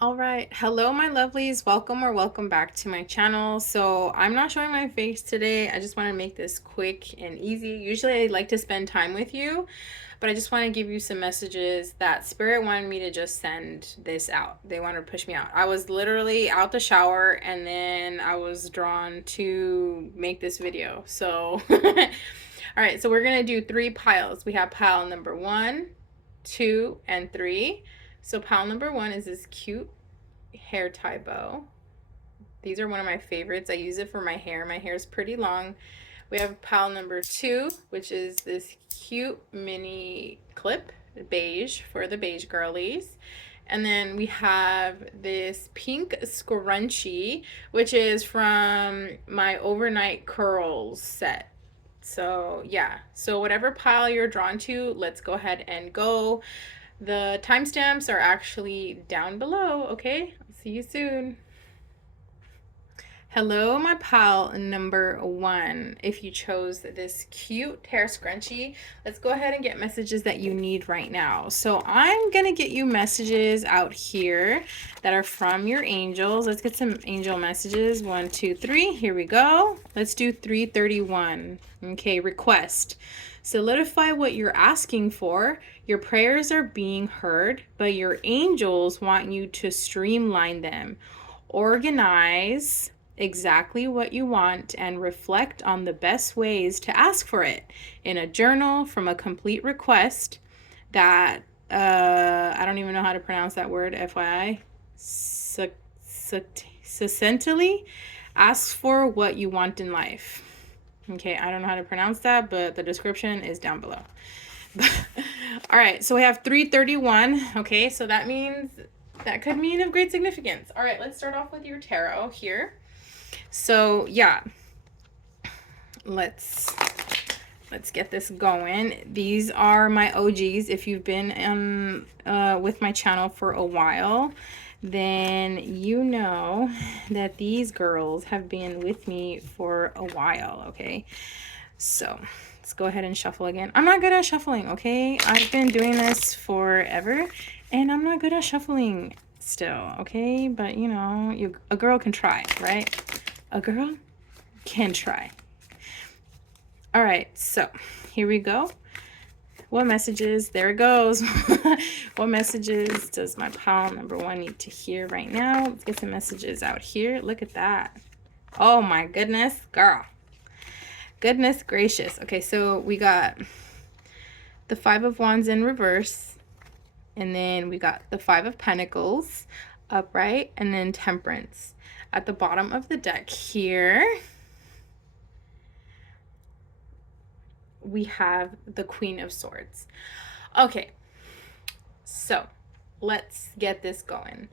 All right. Hello, my lovelies. Welcome back to my channel. So I'm not showing my face today. I just want to make this quick and easy. Usually I like to spend time with you, but I just want to give you some messages that Spirit wanted me to just send this out. They wanted to push me out. I was literally out the shower and then I was drawn to make this video. So, all right. So we're going to do 3 piles. We have pile number 1, 2, and 3. So pile number 1 is this cute hair tie bow. These are one of my favorites. I use it for my hair. My hair is pretty long. We have pile number 2, which is this cute mini clip, beige, for the beige girlies. And then we have this pink scrunchie, which is from my overnight curls set. So yeah, so whatever pile you're drawn to, let's go ahead and go. The timestamps are actually down below, okay? I'll see you soon. Hello, my pal number 1. If you chose this cute hair scrunchie, let's go ahead and get messages that you need right now. So I'm going to get you messages out here that are from your angels. Let's get some angel messages. 1, 2, 3. Here we go. Let's do 331. Okay, request. Solidify what you're asking for. Your prayers are being heard, but your angels want you to streamline them. Organize exactly what you want and reflect on the best ways to ask for it in a journal from a complete request that I don't even know how to pronounce that word, FYI. Succinctly asks for what you want in life. Okay, I don't know how to pronounce that, but the description is down below. All right, so we have 331. Okay, so that means that could mean of great significance. All right, let's start off with your tarot here. So yeah, let's get this going. These are my OGs. If you've been with my channel for a while, then you know that these girls have been with me for a while. Okay, so let's go ahead and shuffle again. I'm not good at shuffling, okay? I've been doing this forever and I'm not good at shuffling still, okay? But you know, a girl can try, right? A girl can try. All right, so here we go. What messages? There it goes. What messages does my pal number 1 need to hear right now? Let's get some messages out here. Look at that. Oh my goodness, girl. Goodness gracious. Okay, so we got the 5 of Wands in reverse, and then we got the 5 of Pentacles upright, and then Temperance. At the bottom of the deck here, we have the Queen of Swords. Okay, so let's get this going.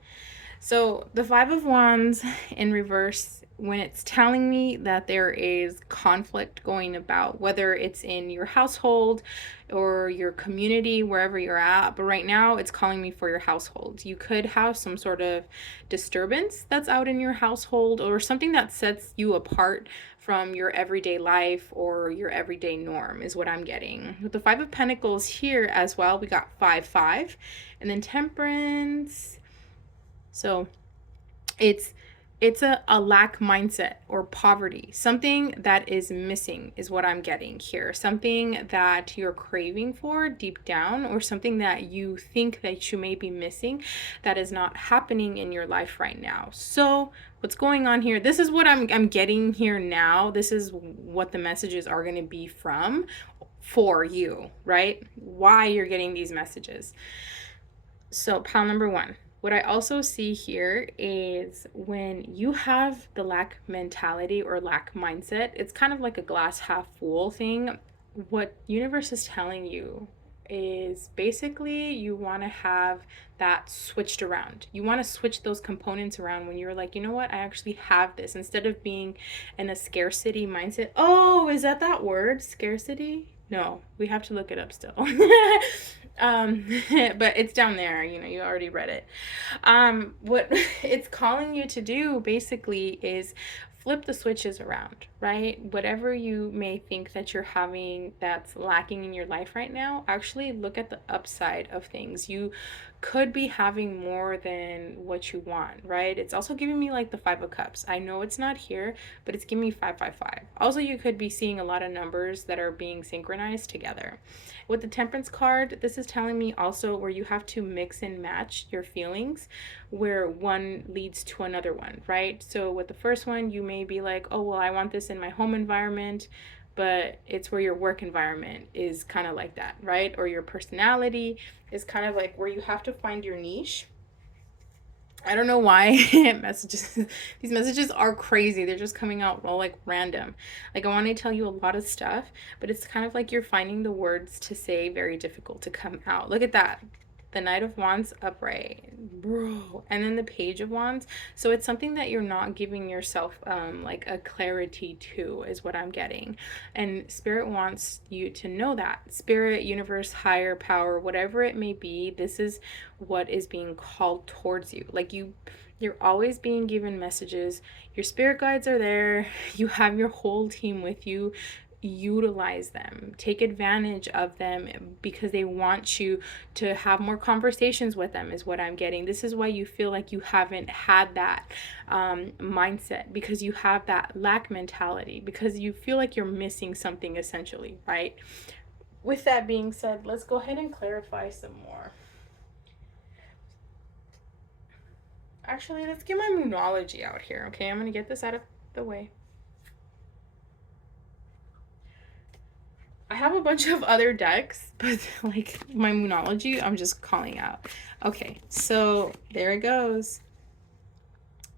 So the 5 of Wands in reverse, when it's telling me that there is conflict going about, whether it's in your household or your community, wherever you're at, but right now it's calling me for your household. You could have some sort of disturbance that's out in your household or something that sets you apart from your everyday life or your everyday norm is what I'm getting. With the 5 of Pentacles here as well, we got 5, 5, and then Temperance. So it's a lack mindset or poverty. Something that is missing is what I'm getting here. Something that you're craving for deep down, or something that you think that you may be missing that is not happening in your life right now. So what's going on here? This is what I'm getting here now. This is what the messages are going to be from for you, right? Why you're getting these messages. So pile number 1. What I also see here is when you have the lack mentality or lack mindset, it's kind of like a glass half full thing. What universe is telling you is basically you want to have that switched around. You want to switch those components around when you're like, you know what, I actually have this, instead of being in a scarcity mindset. Oh, is that word? Scarcity? No, we have to look it up still. But it's down there, you know, you already read it. What it's calling you to do basically is flip the switches around, right? Whatever you may think that you're having that's lacking in your life right now, actually look at the upside of things. You could be having more than what you want, right? It's also giving me like the Five of Cups. I know it's not here, but it's giving me 555. Also, you could be seeing a lot of numbers that are being synchronized together. With the Temperance card, this is telling me also where you have to mix and match your feelings, where one leads to another one, right? So with the first one, you may be like, oh, well, I want this in my home environment, but it's where your work environment is kind of like that, right? Or your personality is kind of like where you have to find your niche. I don't know why messages these messages are crazy. They're just coming out all like random. Like I want to tell you a lot of stuff, but it's kind of like you're finding the words to say very difficult to come out. Look at that. The Knight of Wands upright, bro, and then the Page of Wands. So it's something that you're not giving yourself like a clarity to, is what I'm getting. And Spirit wants you to know that. Spirit, universe, higher power, whatever it may be, this is what is being called towards you. Like you're always being given messages. Your spirit guides are there. You have your whole team with you. Utilize them, take advantage of them, because they want you to have more conversations with them, is what I'm getting. This is why you feel like you haven't had that mindset, because you have that lack mentality, because you feel like you're missing something essentially, right? With that being said, let's go ahead and clarify some more. Actually, let's get my Moonology out here, okay? I'm gonna get this out of the way. I have a bunch of other decks, but like my Moonology, I'm just calling out. Okay, so there it goes.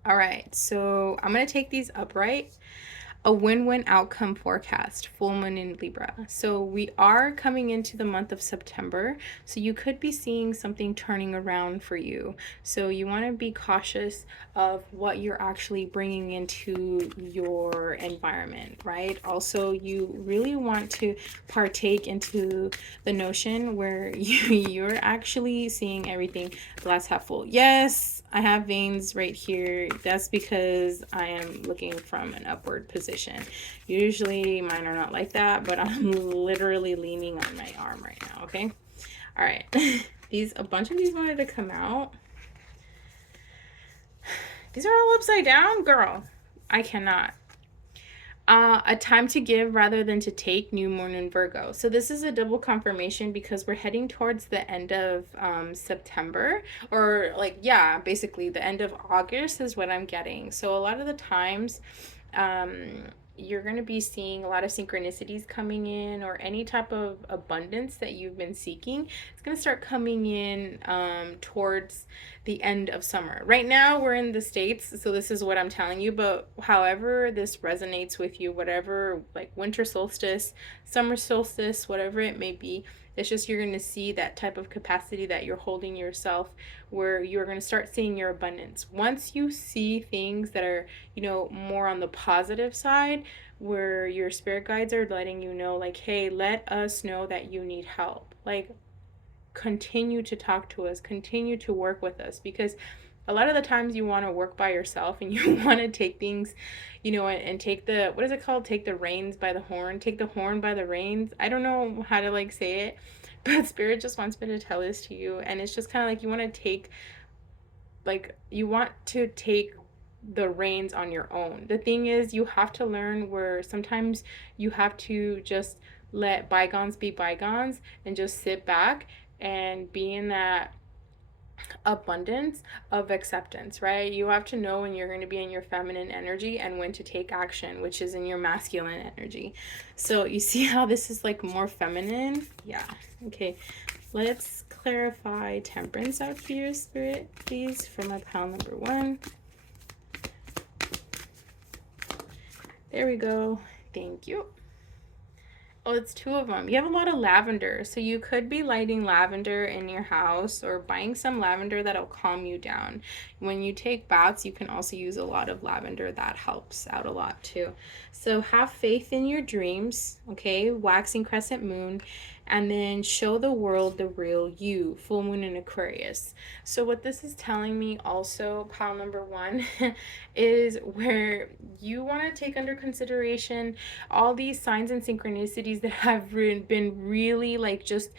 All right, so I'm going to take these upright. A win-win outcome forecast, full moon in Libra. So we are coming into the month of September, so you could be seeing something turning around for you. So you want to be cautious of what you're actually bringing into your environment, right? Also, you really want to partake into the notion where you're actually seeing everything glass half full. Yes, I have veins right here. That's because I am looking from an upward position. Usually mine are not like that, but I'm literally leaning on my arm right now, okay? All right. A bunch of these wanted to come out. These are all upside down, girl. I cannot. A time to give rather than to take, new moon in Virgo. So this is a double confirmation because we're heading towards the end of September, or like, yeah, basically the end of August is what I'm getting. So a lot of the times you're going to be seeing a lot of synchronicities coming in, or any type of abundance that you've been seeking. It's going to start coming in towards the end of summer. Right now we're in the States, so this is what I'm telling you, but however this resonates with you, whatever, like winter solstice, summer solstice, whatever it may be, it's just you're going to see that type of capacity that you're holding yourself, where you're going to start seeing your abundance. Once you see things that are, more on the positive side, where your spirit guides are letting you know, like, hey, let us know that you need help. Like, continue to talk to us, continue to work with us, because a lot of the times you want to work by yourself and you want to take things, and take the, what is it called? Take the reins by the horn, take the horn by the reins. I don't know how to like say it, but Spirit just wants me to tell this to you. And it's just kind of like you want to take the reins on your own. The thing is, you have to learn where sometimes you have to just let bygones be bygones and just sit back and be in that abundance of acceptance, right? You have to know when you're going to be in your feminine energy and when to take action, which is in your masculine energy. So you see how this is like more feminine? Yeah. Okay. Let's clarify Temperance out here, Spirit, please, for my pile number 1. There we go. Thank you. Oh, it's 2 of them. You have a lot of lavender, so you could be lighting lavender in your house or buying some lavender that'll calm you down. When you take baths, you can also use a lot of lavender. That helps out a lot too. So have faith in your dreams, okay? Waxing crescent moon. And then show the world the real you, full moon in Aquarius. So what this is telling me also, pile number one, is where you want to take under consideration all these signs and synchronicities that have been really like just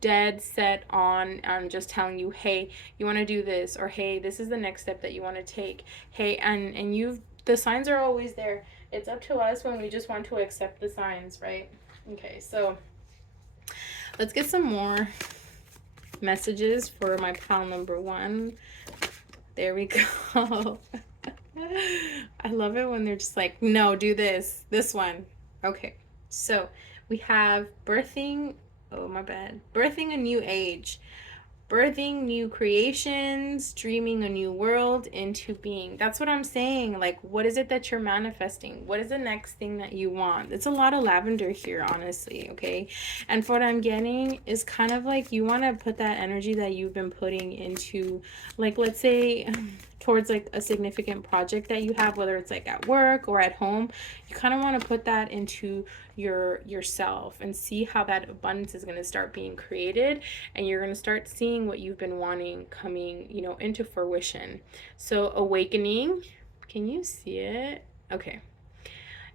dead set on just telling you, hey, you want to do this, or hey, this is the next step that you want to take. Hey, and you've the signs are always there. It's up to us when we just want to accept the signs, right? Okay, so let's get some more messages for my pile number one. There we go. I love it when they're just like, no, do this one. Okay, so we have birthing, oh my bad, birthing a new age. Birthing new creations, dreaming a new world into being. That's what I'm saying. Like, what is it that you're manifesting? What is the next thing that you want? It's a lot of lavender here, honestly, okay? And for what I'm getting is kind of like you want to put that energy that you've been putting into, like, let's say, towards like a significant project that you have, whether it's like at work or at home. You kind of want to put that into yourself and see how that abundance is going to start being created, and you're going to start seeing what you've been wanting coming, into fruition. So awakening, can you see it? Okay.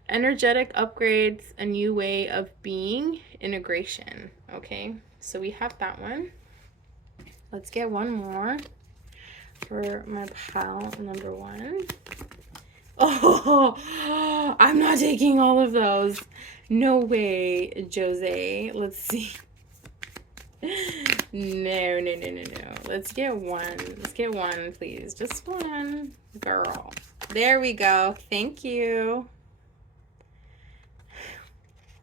Energetic upgrades, a new way of being, integration. Okay, so we have that one. Let's get one more for my pile number one. Oh, I'm not taking all of those. No way, Jose. Let's see. No. Let's get one. Let's get one, please. Just one. Girl. There we go. Thank you.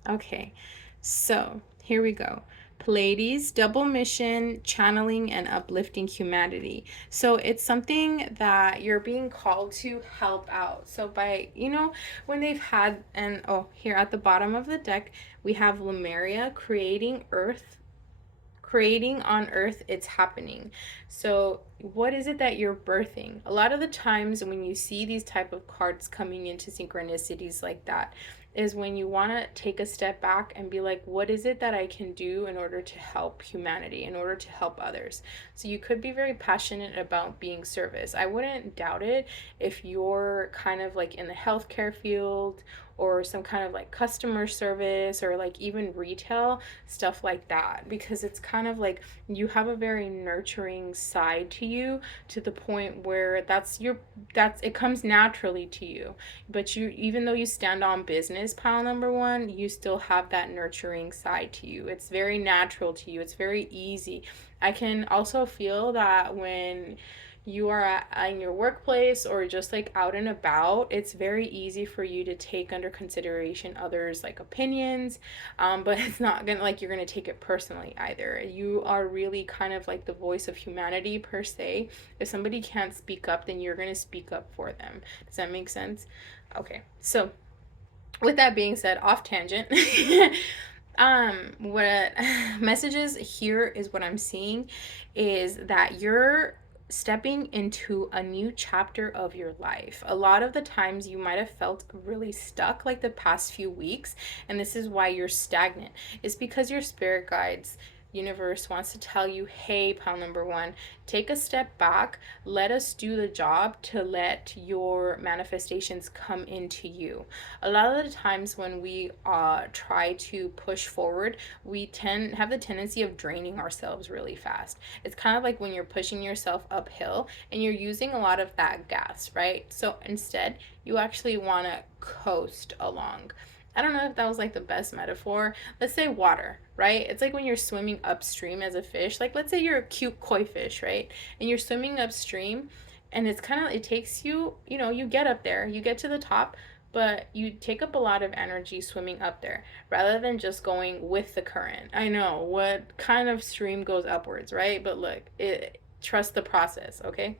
Okay. So, here we go. Pleiades, double mission, channeling, and uplifting humanity. So it's something that you're being called to help out. So by, when they've had, and here at the bottom of the deck, we have Lemuria, creating on earth, it's happening. So what is it that you're birthing? A lot of the times when you see these type of cards coming into synchronicities like that is when you want to take a step back and be like, what is it that I can do in order to help humanity, in order to help others? So you could be very passionate about being service. I wouldn't doubt it if you're kind of like in the healthcare field or some kind of like customer service or like even retail, stuff like that, because it's kind of like you have a very nurturing side to you, to the point where it comes naturally to you. But you, even though you stand on business, pile number one, you still have that nurturing side to you. It's very natural to you. It's very easy. I can also feel that when you are in your workplace or just like out and about, it's very easy for you to take under consideration others like opinions, but it's not gonna like you're gonna take it personally either. You are really kind of like the voice of humanity per se. If somebody can't speak up, then you're gonna speak up for them. Does that make sense? Okay, so with that being said, off tangent. What messages here is what I'm seeing is that you're stepping into a new chapter of your life. A lot of the times you might have felt really stuck like the past few weeks, and this is why you're stagnant. It's because your spirit guides, universe wants to tell you, hey, pile number one, take a step back, let us do the job to let your manifestations come into you. A lot of the times when we try to push forward, we have the tendency of draining ourselves really fast. It's kind of like when you're pushing yourself uphill and you're using a lot of that gas, right? So instead, you actually want to coast along. I don't know if that was like the best metaphor. Let's say water, right? It's like when you're swimming upstream as a fish. Like, let's say you're a cute koi fish, right? And you're swimming upstream, and it's kind of, it takes you, you get up there, you get to the top, but you take up a lot of energy swimming up there rather than just going with the current. I know what kind of stream goes upwards, right? But look, trust the process, okay?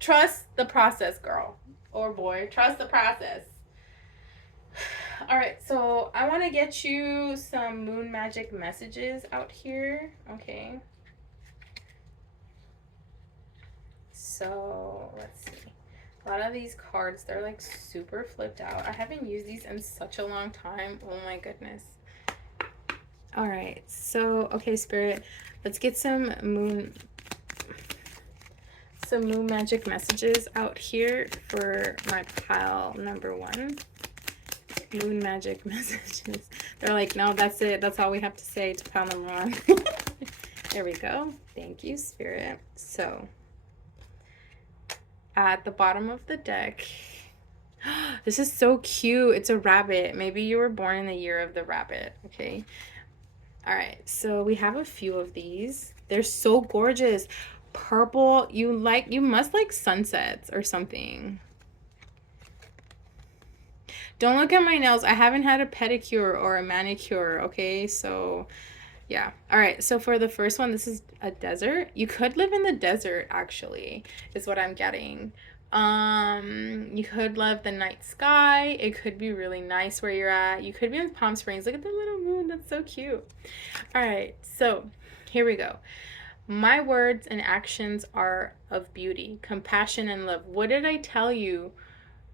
Trust the process, girl or boy. Trust the process. All right, so I want to get you some moon magic messages out here. Okay. So let's see. A lot of these cards, they're like super flipped out. I haven't used these in such a long time. Oh my goodness. All right, so okay, Spirit, let's get some moon magic messages out here for my pile number 1. Moon magic messages. They're like, no, that's it. That's all we have to say to pile number 1. There we go. Thank you, Spirit. So, at the bottom of the deck, this is so cute. It's a rabbit. Maybe you were born in the year of the rabbit. Okay. All right. So we have a few of these. They're so gorgeous. Purple. You must like sunsets or something. Don't look at my nails. I haven't had a pedicure or a manicure. Okay. So yeah. All right. So for the first one, this is a desert. You could live in the desert, actually, is what I'm getting. You could love the night sky. It could be really nice where you're at. You could be in Palm Springs. Look at the little moon. That's so cute. All right. So here we go. My words and actions are of beauty, compassion, and love. What did I tell you?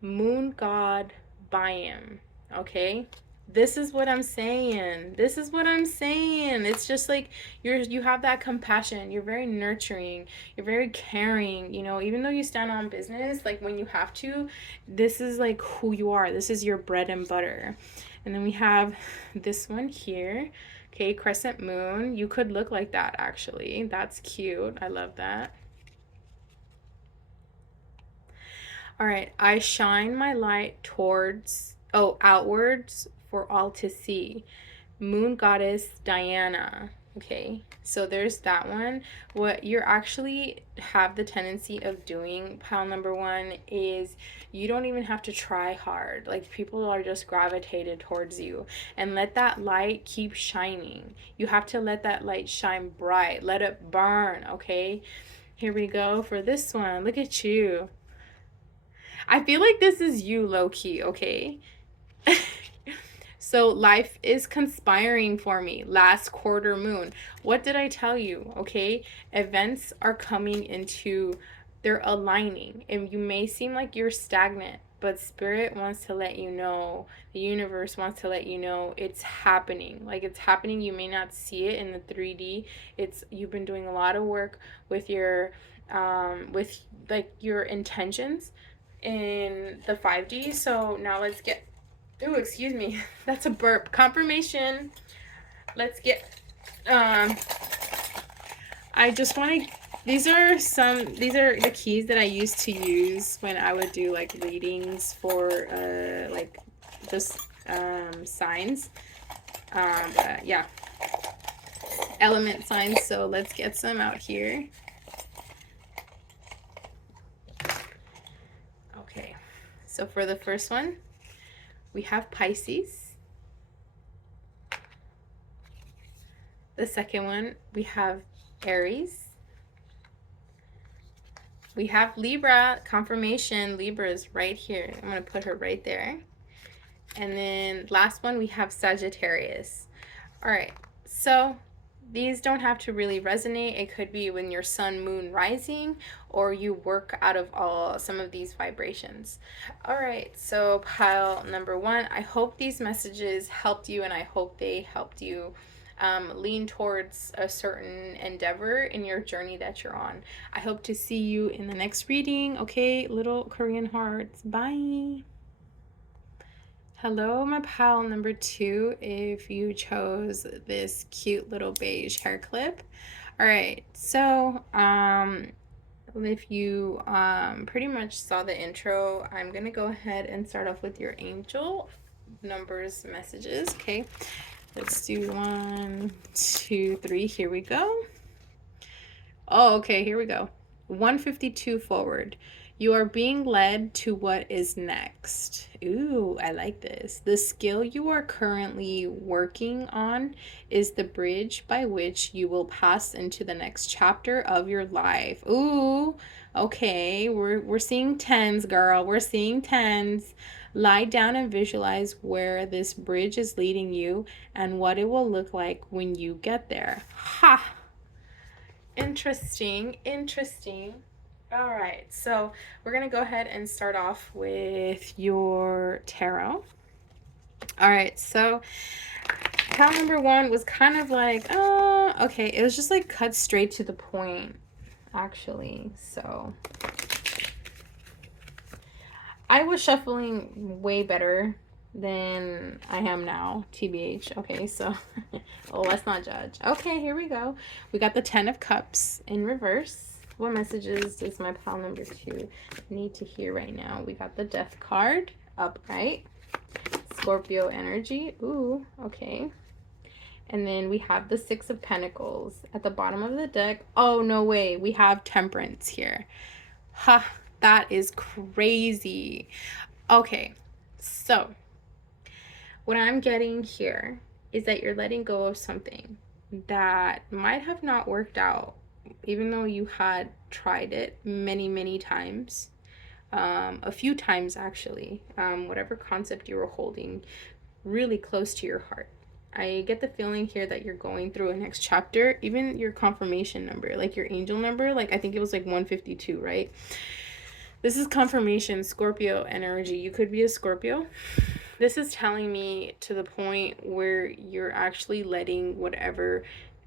Moon God Biome. Okay? This is what I'm saying. This is what I'm saying. It's just like you have that compassion. You're very nurturing. You're very caring. You know, even though you stand on business, like when you have to, this is like who you are. This is your bread and butter. And then we have this one here. Okay, crescent moon. You could look like that actually. That's cute. I love that. All right, I shine my light outwards for all to see. Moon goddess Diana. Okay, so there's that one. What you're actually have the tendency of doing, pile number 1, is you don't even have to try hard. Like, people are just gravitated towards you. And let that light keep shining. You have to let that light shine bright. Let it burn, okay? Here we go for this one. Look at you. I feel like this is you, low-key, okay? So life is conspiring for me. Last quarter moon. What did I tell you? Okay. Events are coming into, they're aligning. And you may seem like you're stagnant, but Spirit wants to let you know, the universe wants to let you know it's happening. Like, it's happening. You may not see it in the 3D. You've been doing a lot of work with your your intentions in the 5D. So now let's get, ooh, excuse me, that's a burp. Confirmation. Let's get, I just want to, these are the keys that I used to use when I would do like readings for like this signs. But yeah, element signs. So let's get some out here. Okay, so for the first one, we have Pisces. The second one, we have Aries. We have Libra. Confirmation. Libra is right here. I'm going to put her right there. And then last one, we have Sagittarius. All right. So these don't have to really resonate. It could be when your sun, moon rising, or you work out of some of these vibrations. All right, so pile number 1, I hope these messages helped you, and I hope they helped you lean towards a certain endeavor in your journey that you're on. I hope to see you in the next reading. Okay, little Korean hearts. Bye. Hello, my pile number 2, if you chose this cute little beige hair clip. All right, so if you pretty much saw the intro, I'm gonna go ahead and start off with your angel numbers messages. Okay, let's do 1, 2, 3. Here we go. Oh, okay, here we go. 152 forward. You are being led to what is next. Ooh, I like this. The skill you are currently working on is the bridge by which you will pass into the next chapter of your life. Ooh, okay. We're seeing tens, girl. We're seeing tens. Lie down and visualize where this bridge is leading you and what it will look like when you get there. Ha! Interesting. All right, so we're gonna go ahead and start off with your tarot. All right, so pile number 1 was kind of like, okay, it was just like cut straight to the point, actually. So I was shuffling way better than I am now, TBH. Okay, so oh, let's not judge. Okay, here we go. We got the 10 of Cups in reverse. What messages does my pile number 2 need to hear right now? We got the Death card upright. Scorpio energy. Ooh, okay. And then we have the 6 of Pentacles at the bottom of the deck. Oh, no way. We have Temperance here. Ha, that is crazy. Okay, so what I'm getting here is that you're letting go of something that might have not worked out, even though you had tried it many, many times. A few times, actually. Whatever concept you were holding really close to your heart. I get the feeling here that you're going through a next chapter. Even your confirmation number, like your angel number, like I think it was like 152, right? This is confirmation, Scorpio energy. You could be a Scorpio. This is telling me to the point where you're actually letting whatever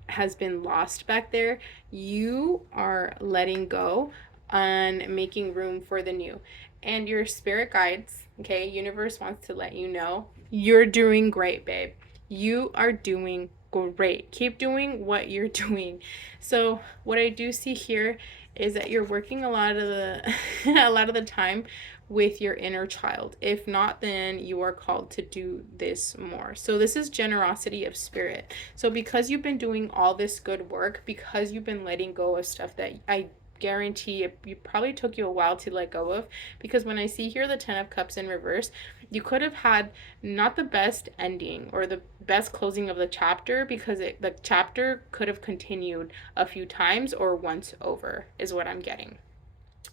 has been lost back there, you are letting go and making room for the new. And your spirit guides, okay, universe wants to let you know you're doing great, babe. You are doing great. Keep doing what you're doing. So what I do see here is that you're working a lot of the time with your inner child. If not, then you are called to do this more. So this is generosity of spirit. So because you've been doing all this good work, because you've been letting go of stuff that I guarantee it probably took you a while to let go of, because when I see here the 10 of Cups in reverse, you could have had not the best ending or the best closing of the chapter, because the chapter could have continued a few times or once over is what I'm getting.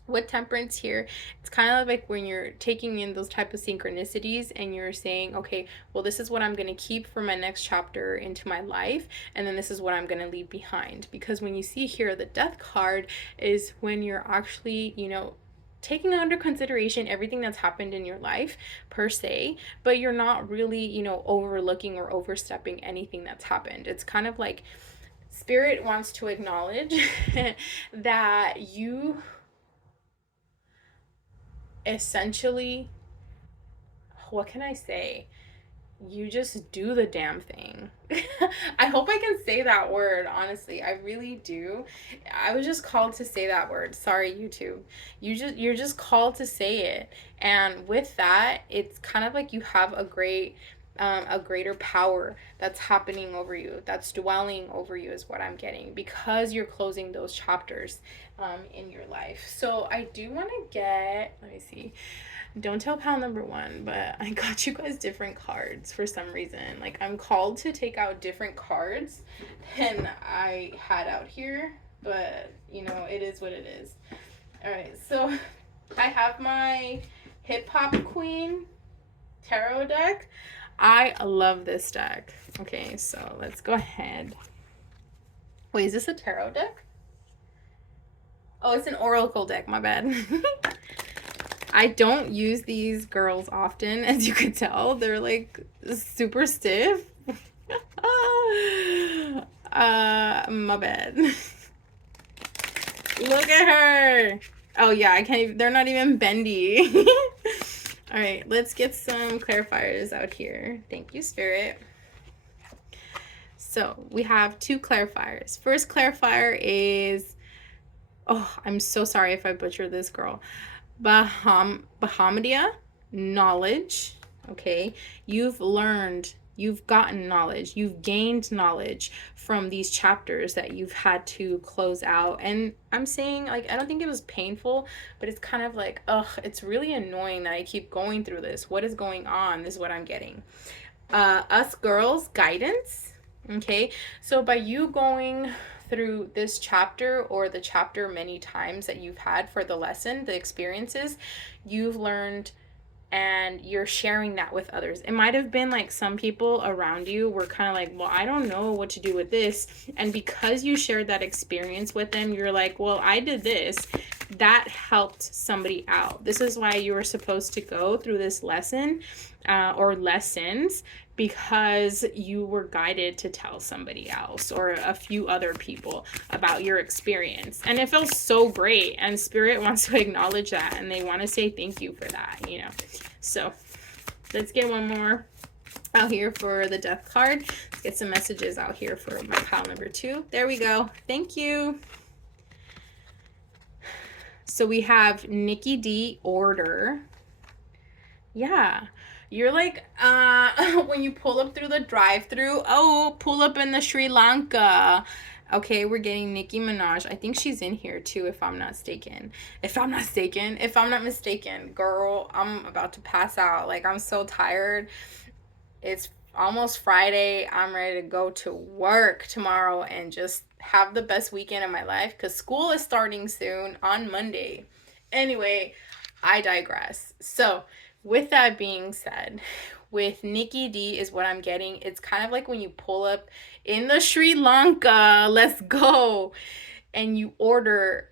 With Temperance here, it's kind of like when you're taking in those type of synchronicities and you're saying, okay, well, this is what I'm going to keep for my next chapter into my life, and then this is what I'm going to leave behind. Because when you see here the Death card is when you're actually, taking under consideration everything that's happened in your life per se, but you're not really, overlooking or overstepping anything that's happened. It's kind of like Spirit wants to acknowledge that you essentially, what can I say? You just do the damn thing. I hope I can say that word, honestly. I really do. I was just called to say that word. Sorry, YouTube. You're just called to say it. And with that, it's kind of like you have a greater power that's happening over you, that's dwelling over you, is what I'm getting, because you're closing those chapters in your life. So I do want to get, let me see, don't tell pal number 1, but I got you guys different cards for some reason. Like, I'm called to take out different cards than I had out here, but it is what it is. All right, so I have my Hip Hop Queen tarot deck. I love this deck. Okay, so let's go ahead. Wait, is this a tarot deck? Oh, it's an oracle deck, my bad. I don't use these girls often, as you could tell. They're like super stiff. My bad. Look at her. Oh yeah, I can't even, they're not even bendy. All right, let's get some clarifiers out here. Thank you, Spirit. So we have 2 clarifiers. First clarifier is, oh, I'm so sorry if I butcher this, girl. Bahamadia, knowledge. Okay, you've learned, you've gotten knowledge, you've gained knowledge from these chapters that you've had to close out. And I'm saying, like, I don't think it was painful, but it's kind of like, ugh, it's really annoying that I keep going through this. What is going on? This is what I'm getting. Us girls, guidance. Okay, so by you going through this chapter or the chapter many times that you've had for the lesson, the experiences, you've learned and you're sharing that with others. It might have been like some people around you were kind of like, well, I don't know what to do with this. And because you shared that experience with them, you're like, well, I did this. that helped somebody out. This is why you were supposed to go through this lesson or lessons, because you were guided to tell somebody else or a few other people about your experience. And it feels so great. And Spirit wants to acknowledge that, and they want to say thank you for that, you know. So let's get one more out here for the Death card. Let's get some messages out here for my pile number 2. There we go. Thank you. So we have Nikki D, order. Yeah. You're like, when you pull up through the drive-through, oh, pull up in the Sri Lanka. Okay, we're getting Nicki Minaj. I think she's in here too, if I'm not mistaken. If I'm not mistaken, girl, I'm about to pass out. Like, I'm so tired. It's almost Friday. I'm ready to go to work tomorrow and just have the best weekend of my life, because school is starting soon on Monday. Anyway, I digress. So, with that being said, with Nikki D is what I'm getting. It's kind of like when you pull up in the Sri Lanka, let's go, and you order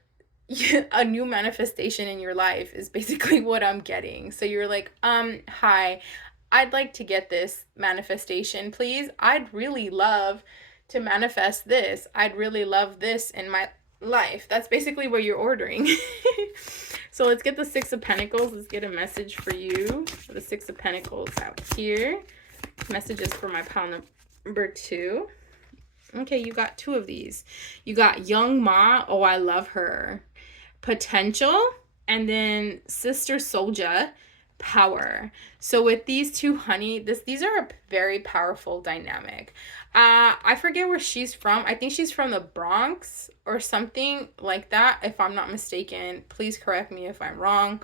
a new manifestation in your life is basically what I'm getting. So you're like, hi, I'd like to get this manifestation, please. I'd really love to manifest this. I'd really love this in my life. That's basically what you're ordering. So let's get the 6 of Pentacles. Let's get a message for you. The 6 of Pentacles out here. Messages for my pile number 2. Okay, you got 2 of these. You got Young Ma. Oh, I love her. Potential. And then Sister Soldier. Power. So with these 2, honey, these are a very powerful dynamic. I forget where she's from. I think she's from the Bronx or something like that, if I'm not mistaken. Please correct me if I'm wrong.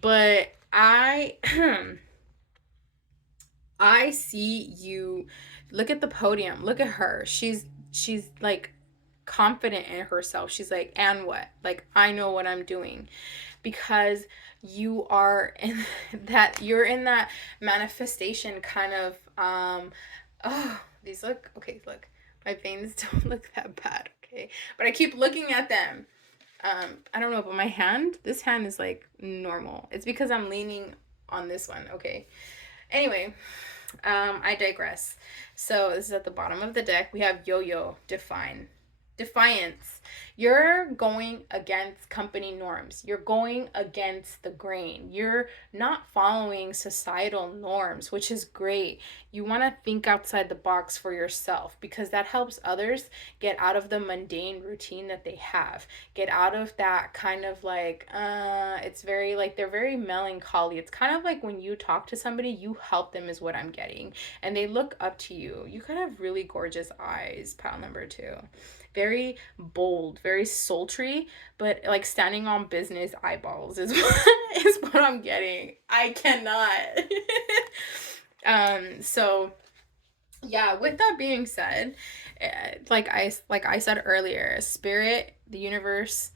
But I see you. Look at the podium. Look at her. She's like confident in herself. She's like, and what? Like, I know what I'm doing. Because you are in that, you're in that manifestation kind of, oh, these look, okay, look, my veins don't look that bad, okay? But I keep looking at them. I don't know, but my hand, this hand is like normal. It's because I'm leaning on this one, okay? Anyway, I digress. So this is at the bottom of the deck. We have Yo-Yo, Defiance. You're going against company norms. You're going against the grain. You're not following societal norms, which is great. You want to think outside the box for yourself, because that helps others get out of the mundane routine that they have. Get out of that kind of like, it's very like, they're very melancholy. It's kind of like when you talk to somebody, you help them is what I'm getting. And they look up to you. You kind of have really gorgeous eyes, pile number 2. Very bold, very sultry, but like standing on business eyeballs is what I'm getting. I cannot. So yeah, with that being said, like I said earlier, Spirit, the universe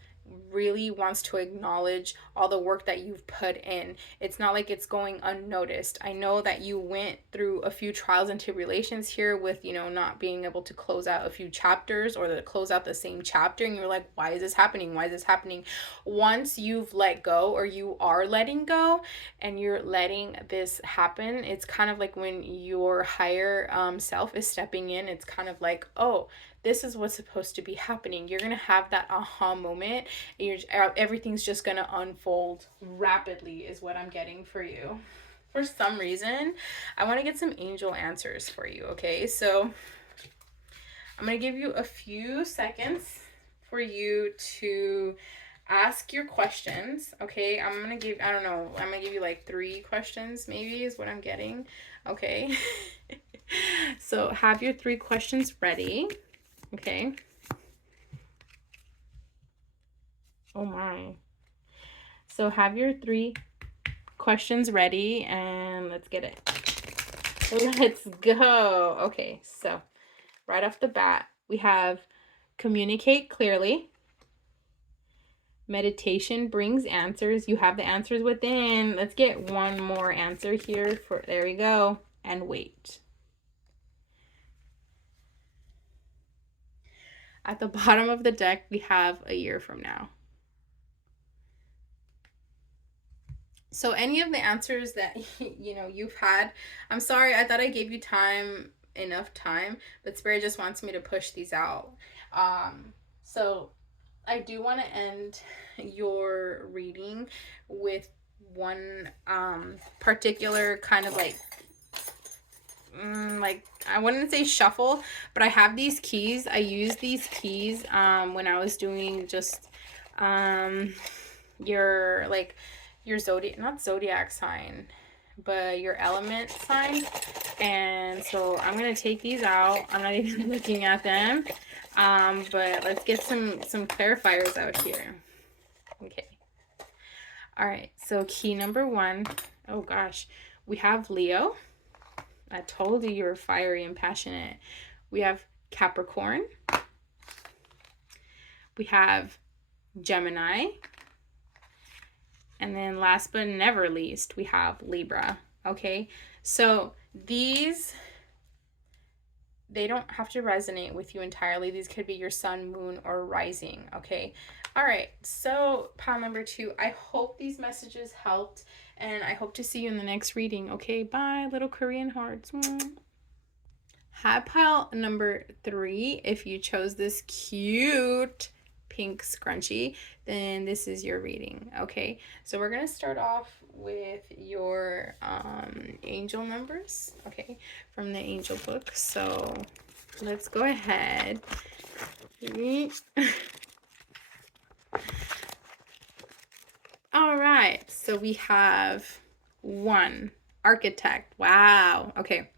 really wants to acknowledge all the work that you've put in. It's not like it's going unnoticed. I know that you went through a few trials and tribulations here with, you know, not being able to close out a few chapters or to close out the same chapter, and you're like, why is this happening? Why is this happening? Once you've let go, or you are letting go, and you're letting this happen, it's kind of like when your higher self is stepping in. It's kind of like, oh, this is what's supposed to be happening. You're gonna have that aha moment. Everything's just gonna unfold rapidly is what I'm getting for you. For some reason, I want to get some angel answers for you, okay? So I'm gonna give you a few seconds for you to ask your questions, okay? I'm gonna give you like 3 questions maybe is what I'm getting, okay? So have your 3 questions ready. Okay. Oh my. So have your 3 questions ready, and let's get it. Let's go. Okay, so right off the bat, we have communicate clearly. Meditation brings answers. You have the answers within. Let's get one more answer here there we go. And wait. At the bottom of the deck, we have a year from now. So any of the answers that you've had, I'm sorry, I thought I gave you enough time, but Spirit just wants me to push these out. So I do want to end your reading with one particular kind of like I wouldn't say shuffle, but I have these keys. I used these keys when I was doing just your zodiac, not zodiac sign, but your element sign. And so I'm gonna take these out. I'm not even looking at them. But let's get some clarifiers out here. Okay. All right. So key number 1. Oh gosh, we have Leo. I told you you're fiery and passionate. We have Capricorn. We have Gemini. And then last but never least, we have Libra. Okay, so these, they don't have to resonate with you entirely. These could be your sun, moon, or rising. Okay, all right. So pile number 2, I hope these messages helped, and I hope to see you in the next reading. Okay, bye, little Korean hearts. Hat pile number 3, if you chose this cute pink scrunchie, then this is your reading. Okay, so we're gonna start off with your angel numbers, okay, from the angel book. So let's go ahead. All right, so we have 1, architect. Wow. Okay,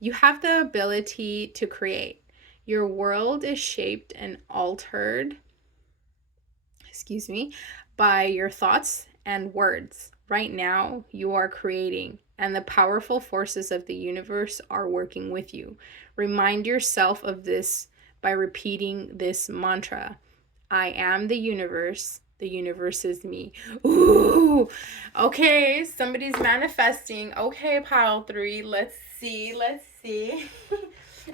you have the ability to create. Your world is shaped and altered, by your thoughts and words. Right now, you are creating, and the powerful forces of the universe are working with you. Remind yourself of this by repeating this mantra: I am the universe is me. Ooh, okay, somebody's manifesting. Okay, pile 3, let's see.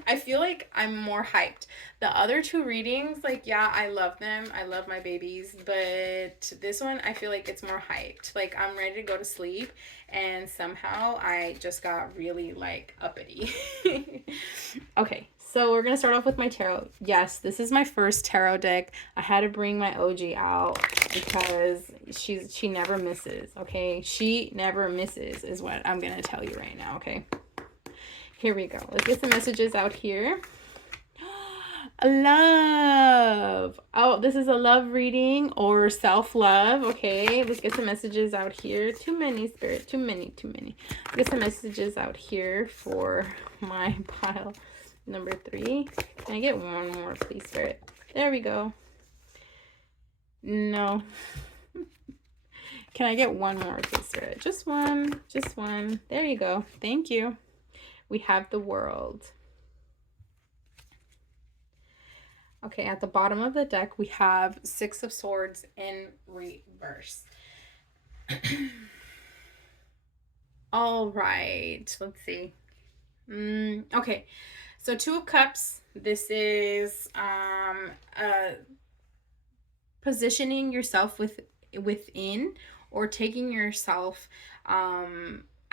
I feel like I'm more hyped. The other 2 readings, like, yeah, I love them. I love my babies. But this one, I feel like it's more hyped. Like, I'm ready to go to sleep. And somehow I just got really, uppity. Okay, so we're going to start off with my tarot. Yes, this is my first tarot deck. I had to bring my OG out because she never misses, okay? She never misses is what I'm going to tell you right now, okay? Here we go. Let's get some messages out here. Love. Oh, this is a love reading or self-love. Okay, let's get some messages out here. Too many, Spirit. Too many. Let's get some messages out here for my pile number 3. Can I get one more, please, Spirit? There we go. No. Can I get one more, please, Spirit? Just one. There you go. Thank you. We have the World. Okay, at the bottom of the deck, we have 6 of Swords in reverse. All right, let's see. Okay, so 2 of Cups. This is positioning yourself within, or taking yourself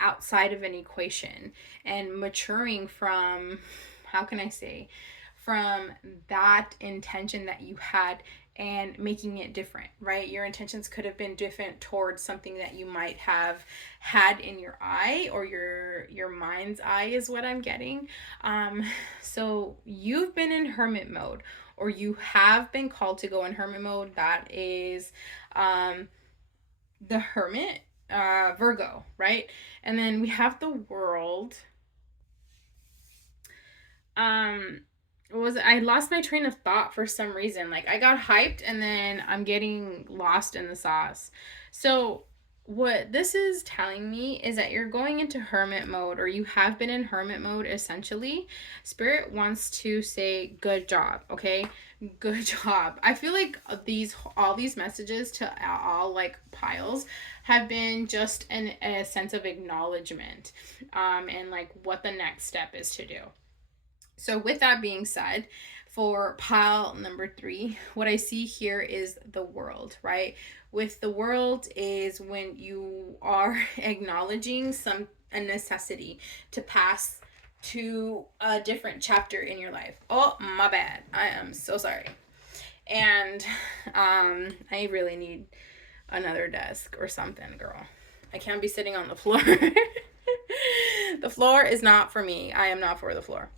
outside of an equation and maturing from, how can I say, from that intention that you had and making it different, right? Your intentions could have been different towards something that you might have had in your eye, or your mind's eye is what I'm getting. So you've been in hermit mode, or you have been called to go in hermit mode. That is the Hermit, Virgo, right? And then we have the World. I lost my train of thought for some reason. Like, I got hyped and then I'm getting lost in the sauce. So what this is telling me is that you're going into hermit mode, or you have been in hermit mode essentially. Spirit wants to say good job, okay? Good job. I feel like all these messages to all piles have been just a sense of acknowledgement, and what the next step is to do. So with that being said, For pile number 3, what I see here is the world, right? With the world is when you are acknowledging a necessity to pass to a different chapter in your life. Oh, my bad. I am so sorry. And I really need another desk or something, girl. I can't be sitting on the floor. The floor is not for me. I am not for the floor.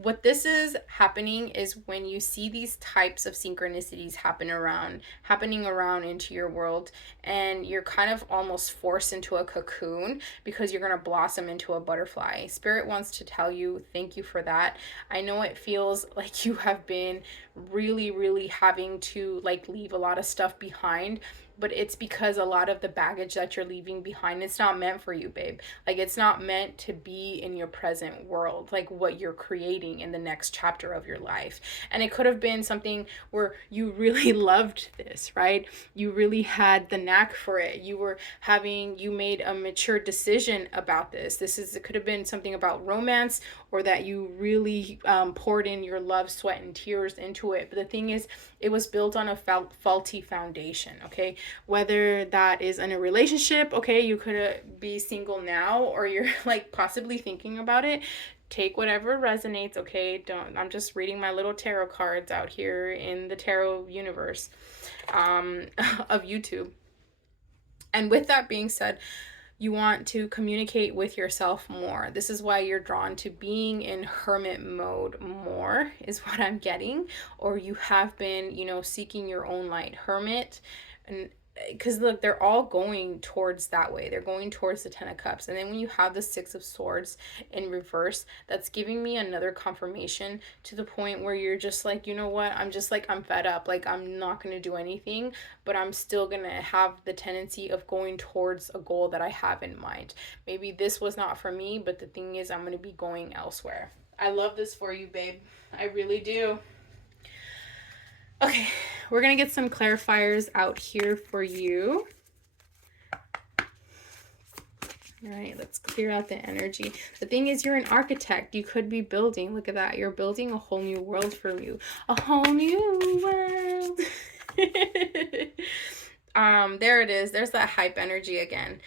What this is happening is when you see these types of synchronicities happening around into your world, and you're kind of almost forced into a cocoon because you're going to blossom into a butterfly. Spirit wants to tell you thank you for that. I know it feels like you have been really having to like leave a lot of stuff behind, but it's because a lot of the baggage that you're leaving behind, it's not meant for you, babe. Like, it's not meant to be in your present world, like what you're creating in the next chapter of your life. And it could have been something where you really loved this, right? You really had the knack for it. You made a mature decision about this. It could have been something about romance, or that you really poured in your love, sweat, and tears into it. But the thing is, it was built on a faulty foundation, okay? Whether that is in a relationship, okay, you could be single now, or you're like possibly thinking about it. Take whatever resonates, okay? I'm just reading my little tarot cards out here in the tarot universe of YouTube. And with that being said, you want to communicate with yourself more. This is why you're drawn to being in hermit mode more, is what I'm getting. Or you have been, seeking your own light. Hermit, and because look, they're all going towards that way. They're going towards the 10 of Cups. And then when you have the 6 of Swords in reverse, that's giving me another confirmation to the point where you're just like, you know what? I'm fed up. Like, I'm not going to do anything, but I'm still going to have the tendency of going towards a goal that I have in mind. Maybe this was not for me, but the thing is, I'm going to be going elsewhere. I love this for you, babe. I really do. Okay, we're going to get some clarifiers out here for you. All right, let's clear out the energy. The thing is, you're an architect. You could be building. Look at that. You're building a whole new world for you. A whole new world. There it is. There's that hype energy again.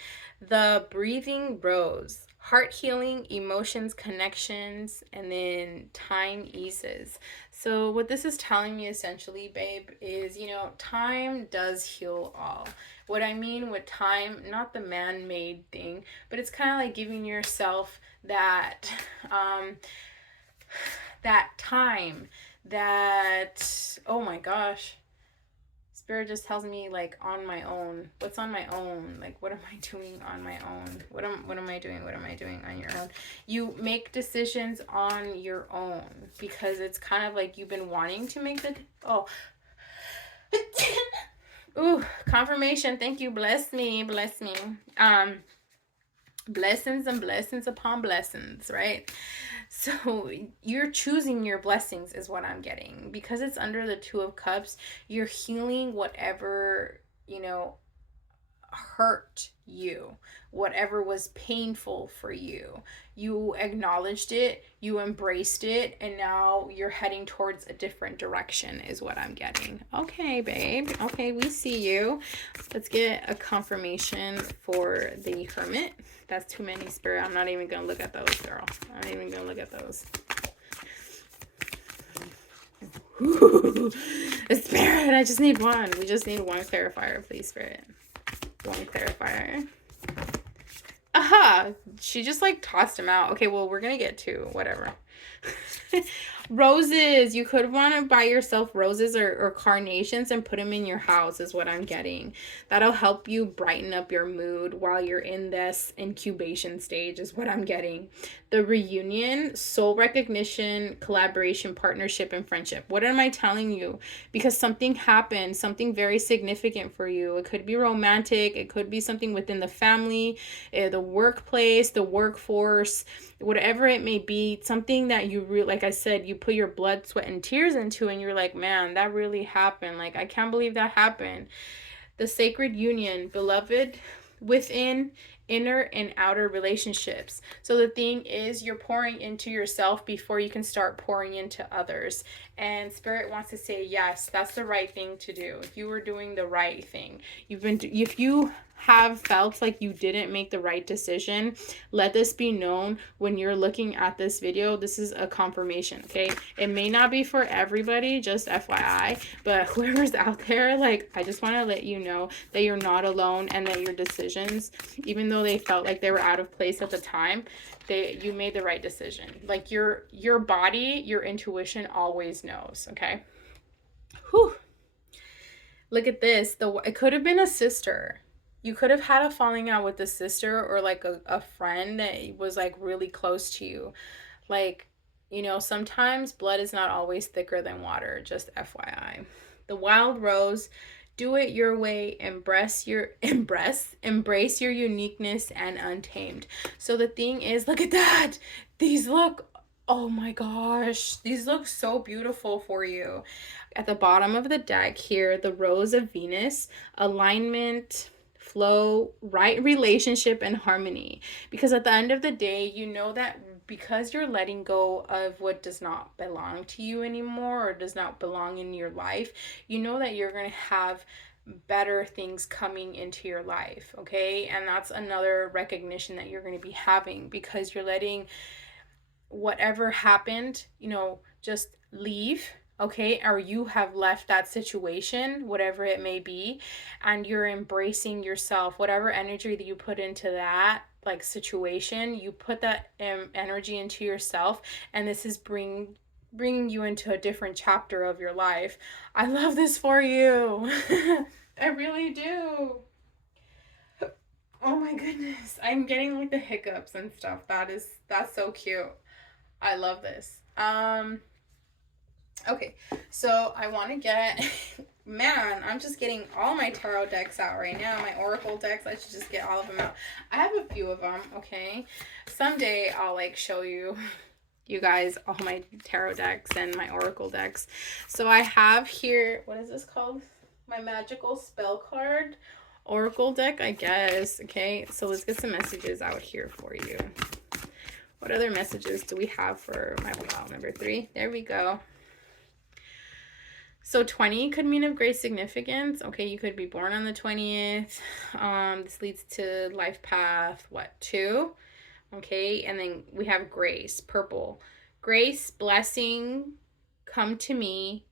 The breathing rose. Heart healing, emotions, connections, and then time eases. So what this is telling me essentially, babe, is, time does heal all. What I mean with time, not the man-made thing, but it's kind of like giving yourself that, that time, that, oh my gosh, Spirit just tells me, like, on my own. What's on my own? Like, what am I doing on my own? What am I doing? What am I doing on your own? You make decisions on your own, because it's kind of like you've been wanting to make the... Oh. Ooh, confirmation. Thank you. Bless me. Bless me. Blessings and blessings upon blessings, right? So you're choosing your blessings is what I'm getting. Because it's under the 2 of Cups, you're healing whatever, hurt you, whatever was painful for you. You acknowledged it, you embraced it, and now you're heading towards a different direction is what I'm getting. Okay, babe. Okay, we see you. Let's get a confirmation for the Hermit. That's too many, Spirit. I'm not even going to look at those, girl. I'm not even going to look at those. Spirit, I just need one. We just need one clarifier, please, Spirit. One clarifier. Aha! She just like tossed him out. Okay, well, we're gonna get 2. Whatever. Roses. You could want to buy yourself roses or carnations and put them in your house is what I'm getting. That'll help you brighten up your mood while you're in this incubation stage is what I'm getting. The reunion, soul recognition, collaboration, partnership, and friendship. What am I telling you? Because something happened, something very significant for you. It could be romantic. It could be something within the family, the workplace, the workforce, whatever it may be. Something that you really, like I said, you put your blood, sweat, and tears into, and you're like, man, that really happened. Like, I can't believe that happened. The sacred union, beloved, within inner and outer relationships. So the thing is, you're pouring into yourself before you can start pouring into others. And Spirit wants to say, yes, that's the right thing to do. You were doing the right thing. If you have felt like you didn't make the right decision, let this be known when you're looking at this video. This is a confirmation, okay? It may not be for everybody, just FYI, but whoever's out there, like, I just want to let you know that you're not alone, and that your decisions, even though they felt like they were out of place at the time, you made the right decision. Like, your body, your intuition always knows, okay? Whew. Look at this. It could have been a sister. You could have had a falling out with a sister, or like a friend that was like really close to you. Like, you know, sometimes blood is not always thicker than water, just FYI. The wild rose, do it your way, embrace your uniqueness and untamed. So the thing is, look at that. These look, oh my gosh, these look so beautiful for you. At the bottom of the deck here, the Rose of Venus, alignment, flow, right relationship, and harmony. Because at the end of the day, you know that because you're letting go of what does not belong to you anymore, or does not belong in your life, you know that you're going to have better things coming into your life, okay? And that's another recognition that you're going to be having, because you're letting whatever happened, you know, just leave, okay? Or you have left that situation, whatever it may be, and you're embracing yourself. Whatever energy that you put into that like situation, you put that energy into yourself, and this is bringing you into a different chapter of your life. I love this for you. I really do. Oh my goodness, I'm getting like the hiccups and stuff. That's so cute. I love this. Okay, so I want to get, man, I'm just getting all my tarot decks out right now, my oracle decks. I should just get all of them out. I have a few of them, okay? Someday I'll like show you guys all my tarot decks and my oracle decks. So I have here, what is this called? My magical spell card oracle deck, I guess. Okay, so let's get some messages out here for you. What other messages do we have for my pile number 3? There we go. So 20 could mean of great significance. Okay, you could be born on the 20th. This leads to life path, 2? Okay, and then we have grace, purple. Grace, blessing, come to me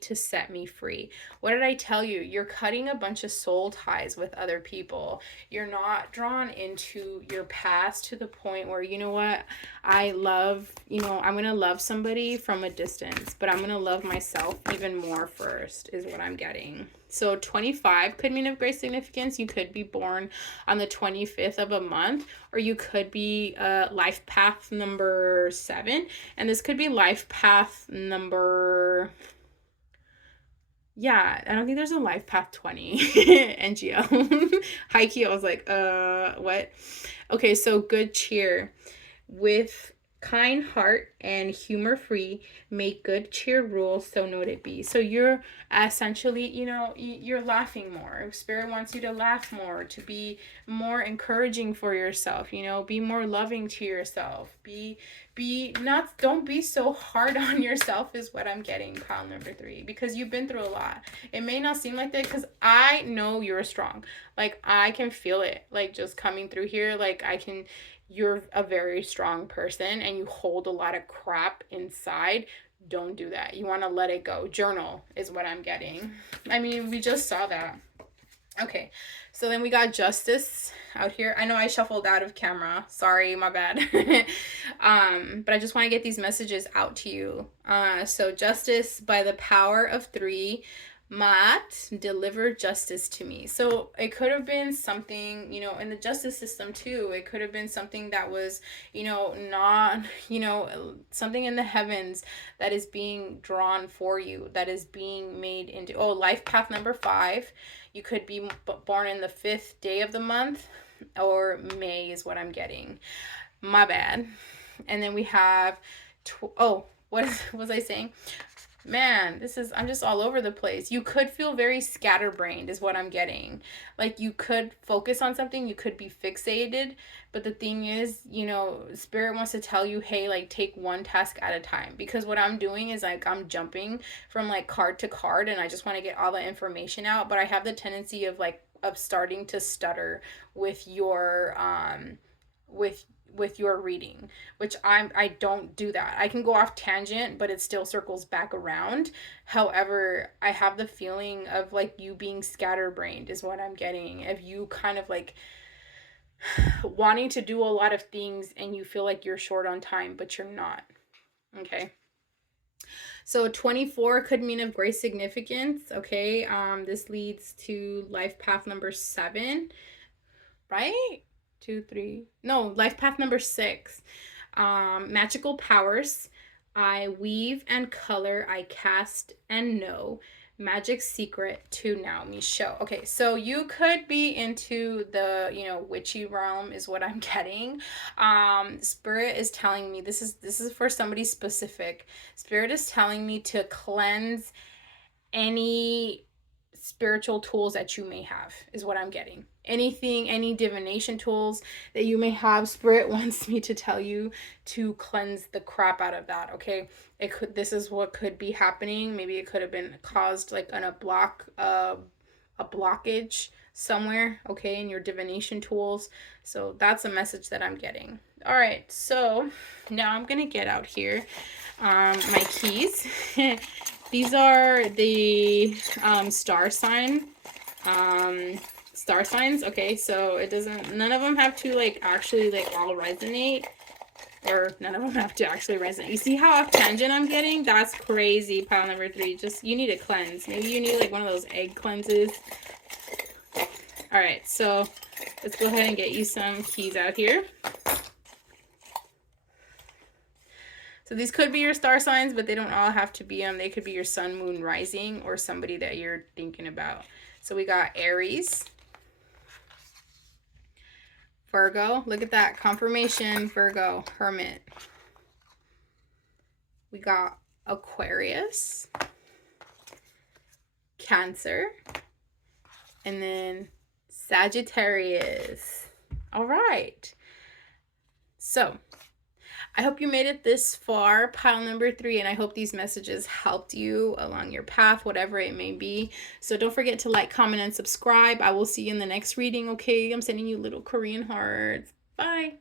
to set me free. What did I tell you? You're cutting a bunch of soul ties with other people. You're not drawn into your past to the point where, you know what, I'm going to love somebody from a distance, but I'm going to love myself even more first, is what I'm getting. So 25 could mean of great significance. You could be born on the 25th of a month, or you could be life path number 7. And this could be life path number, I don't think there's a life path 20. NGL. High key, I was like, what? Okay, so good cheer. With kind heart and humor free, make good cheer rule, so note it be. So you're essentially, you're laughing more. Spirit wants you to laugh more, to be more encouraging for yourself, be more loving to yourself, don't be so hard on yourself, is what I'm getting, pile number 3, because you've been through a lot. It may not seem like that, because I know you're strong. Like, I can feel it, like, just coming through here. Like, you're a very strong person, and you hold a lot of crap inside. Don't do that. You want to let it go. Journal is what I'm getting. I mean, we just saw that. Okay, so then we got justice out here. I know I shuffled out of camera. Sorry, my bad. But I just want to get these messages out to you. So justice, by the power of 3, Maat, deliver justice to me. So it could have been something, in the justice system too. It could have been something that was, not, something in the heavens that is being drawn for you, that is being made into, life path number 5. You could be born in the 5th day of the month, or May is what I'm getting. My bad. And then we have, what was I saying? Man, I'm just all over the place. You could feel very scatterbrained, is what I'm getting. Like, you could focus on something, you could be fixated, but the thing is, Spirit wants to tell you, hey, like, take one task at a time. Because what I'm doing is, like, I'm jumping from, like, card to card, and I just want to get all the information out, but I have the tendency of, like, of starting to stutter with with your reading, which I don't do that. I can go off tangent, but it still circles back around. However, I have the feeling of like you being scatterbrained is what I'm getting. Of you kind of like wanting to do a lot of things and you feel like you're short on time, but you're not. Okay. So 24 could mean of great significance. Okay. This leads to life path number 7, right? 2, 3. No, life path number 6. Magical powers. I weave and color. I cast and know. Magic secret to now me show. Okay, so you could be into the witchy realm is what I'm getting. Spirit is telling me this is for somebody specific. Spirit is telling me to cleanse any spiritual tools that you may have is what I'm getting. Anything, any divination tools that you may have, Spirit wants me to tell you to cleanse the crap out of that. Okay, this is what could be happening. Maybe it could have been caused like on a blockage somewhere, okay, in your divination tools. So that's a message that I'm getting. All right, so now I'm gonna get out here my keys. These are the star signs. Okay, so none of them have to like actually like all resonate, or none of them have to actually resonate. You see how off tangent I'm getting? That's crazy. Pile number 3, just you need a cleanse. Maybe you need like one of those egg cleanses. All right, so let's go ahead and get you some keys out here. So these could be your star signs, but they don't all have to be them. They could be your sun, moon, rising, or somebody that you're thinking about. So we got Aries, Virgo. Look at that. Confirmation, Virgo, Hermit. We got Aquarius, Cancer, and then Sagittarius. All right. So I hope you made it this far, pile number 3, and I hope these messages helped you along your path, whatever it may be. So don't forget to like, comment, and subscribe. I will see you in the next reading, okay? I'm sending you little Korean hearts. Bye.